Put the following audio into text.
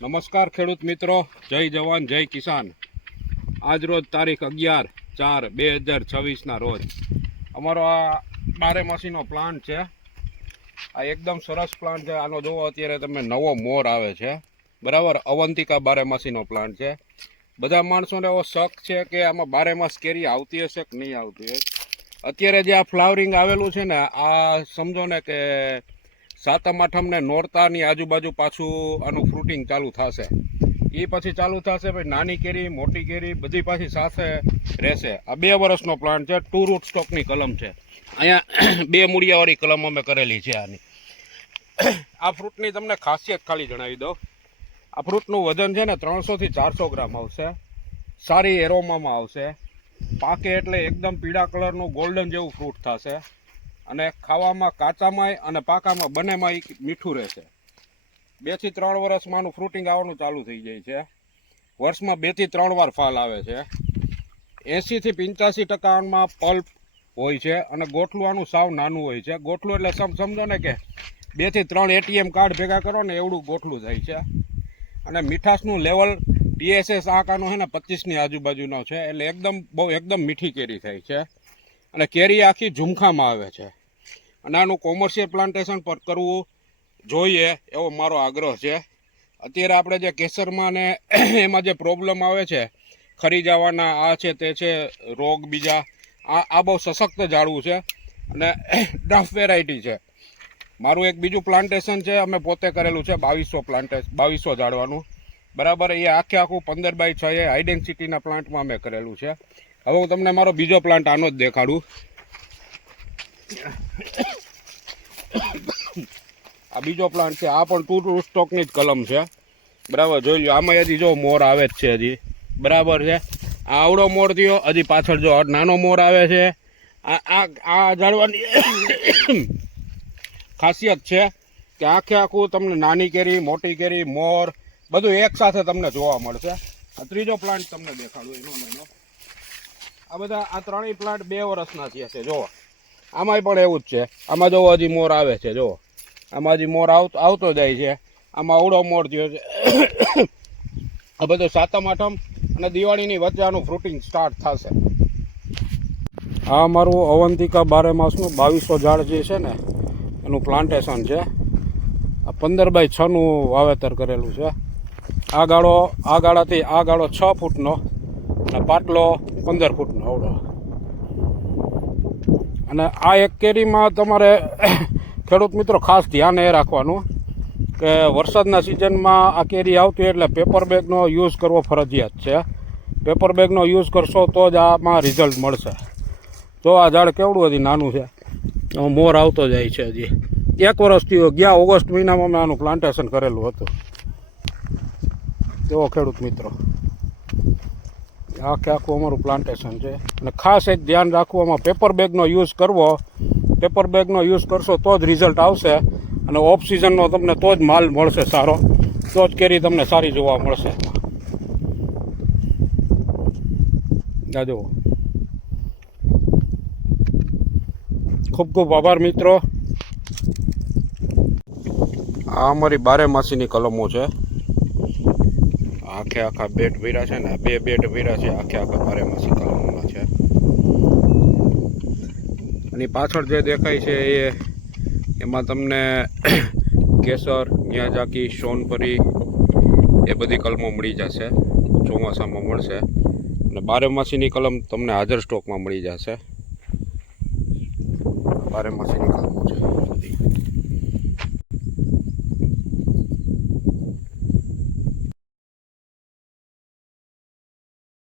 નમસ્કાર ખેડૂત મિત્રો, જય જવાન જય કિસાન। આજ રોજ તારીખ 11/4/2026ના રોજ અમારો આ બારેમાસીનો પ્લાન્ટ છે। આ એકદમ સરસ પ્લાન્ટ છે। આનો જોવો અત્યારે તમે નવો મોર આવે છે, બરાબર। અવંતિકા બારેમાસીનો પ્લાન્ટ છે। બધા માણસોને એવો શક છે કે આમાં બારેમાસ કેરી આવતી હશે કે નહીં આવતી હશે। અત્યારે જે આ ફ્લાવરિંગ આવેલું છે ને, આ સમજો ને કે સાતમ આઠમ ને નોરતાની આજુબાજુ પાછું આનું ફ્રૂટિંગ ચાલુ થશે। એ પછી ચાલુ થશે ભાઈ, નાની કેરી મોટી કેરી બધી પાછી સાથે રહેશે। આ 2 વર્ષનો પ્લાન્ટ છે, 2 રૂટ સ્ટોકની કલમ છે। અહીંયા 2 મૂળિયાવાળી કલમ અમે કરેલી છે આની। આ ફ્રૂટની તમને ખાસિયત ખાલી જણાવી દઉં। આ ફ્રૂટનું વજન છે ને 300 થી 400 ગ્રામ આવશે। સારી એરોમામાં આવશે। પાકે એટલે એકદમ પીળા કલરનું ગોલ્ડન જેવું ફ્રૂટ થશે અને ખાવામાં કાચામાં અને પાકામાં બંનેમાં મીઠું રહેશે। 2 થી 3 વર્ષમાં આનું ફ્રૂટિંગ આવવાનું ચાલુ થઈ જાય છે। વર્ષમાં 2 થી 3 વાર ફાલ આવે છે। 80 થી 85% આમાં પલ્પ હોય છે અને ગોઠલું આનું સાવ નાનું હોય છે। ગોઠલું એટલે સમજો ને કે 2 થી 3 ATM કાર્ડ ભેગા કરો ને એવડું ગોઠલું થાય છે। અને મીઠાશનું લેવલ TSS આકાનો છે ને 25ની આજુબાજુનો છે, એટલે એકદમ મીઠી કેરી થાય છે અને કેરી આખી ઝુમખામાં આવે છે। અને આનું કોમર્શિયલ પ્લાન્ટેશન પર કરવું જોઈએ એવો મારો આગ્રહ છે। અત્યારે આપણે જે કેસરમાં ને એમાં જે પ્રોબ્લેમ આવે છે, ખરી જવાના આ છે તે છે રોગ બીજા, આ બહુ સશક્ત ઝાડવું છે અને ડફ વેરાયટી છે। મારું એક બીજું પ્લાન્ટેશન છે, અમે પોતે કરેલું છે 2200 ઝાડવાનું, બરાબર। એ આખું 15x6 હાઈ ડેન્સિટીના પ્લાન્ટમાં અમે કરેલું છે। હવે હું તમને મારો બીજો પ્લાન્ટ આનો જ દેખાડું। આ બીજો પ્લાન્ટ છે, આ પણ 2 રૂટ સ્ટોકની જ કલમ છે, બરાબર। જોઈ લો, આમાં હજી જો મોર આવે જ છે હજી, બરાબર છે। આ આવડો મોર થયો, હજી પાછળ જો નાનો મોર આવે છે। આ ઝાડવાની ખાસિયત છે કે આખું તમને નાની કેરી મોટી કેરી મોર બધું એક સાથે તમને જોવા મળશે। આ ત્રીજો પ્લાન્ટ તમને દેખાડું એનો આ બધા આ ત્રણેય પ્લાન્ટ 2 વર્ષના થયા છે। જોવો આમાંય પણ એવું જ છે। આમાં જો હજી મોર આવે છે, જો આમાં હજી મોર આવતો જાય છે। આમાં અવળો મોર થયો છે। આ બધું સાતમ આઠમ અને દિવાળીની વચ્ચે આનું ફ્રૂટિંગ સ્ટાર્ટ થશે। આ અમારું અવંતિકા બારેમાસનું 2200 ઝાડ જે છે ને એનું પ્લાન્ટેશન છે। આ 15x6નું વાવેતર કરેલું છે। આ ગાળાથી આ ગાળો 6 ફૂટનો અને પાટલો 15 ફૂટનો અવળો। અને આ એક કેરીમાં તમારે ખેડૂત મિત્રો ખાસ ધ્યાન એ રાખવાનું કે વરસાદના સિઝનમાં આ કેરી આવતી એટલે પેપર બેગનો યુઝ કરવો ફરજિયાત છે। પેપર બેગનો યુઝ કરશો તો જ આમાં રિઝલ્ટ મળશે। તો આ ઝાડ કેવડું હજી નાનું છે, મોર આવતો જાય છે। હજી 1 વર્ષથી ગયા ઓગસ્ટ મહિનામાં મેં આનું પ્લાન્ટેશન કરેલું હતું। તેવો ખેડૂત મિત્રો આખું અમારું પ્લાન્ટેશન છે। અને ખાસ એક ધ્યાન રાખવું, આમાં પેપર બેગનો યુઝ કરવો। પેપર બેગનો યુઝ કરશો તો જ રિઝલ્ટ આવશે અને ઓફ સિઝનનો તમને તો જ માલ મળશે સારો, તો જ કેરી તમને સારી જોવા મળશે। આ જુઓ, ખૂબ આભાર મિત્રો। આ અમારી બારેમાસીની કલમો છે। આખા બેટ ભર્યા છે ને, 2 બેટ ભર્યા છે, આખા બારેમાસી કલમોના છે। અને પાછળ જે દેખાય છે એમાં તમને કેસર, મિયાઝાકી, સોનપરી એ બધી કલમો મળી જશે, ચોમાસામાં મળશે। અને બારેમાસીની કલમ તમને હાજર સ્ટોકમાં મળી જશે। બારેમાસીની કલમો છે બધી।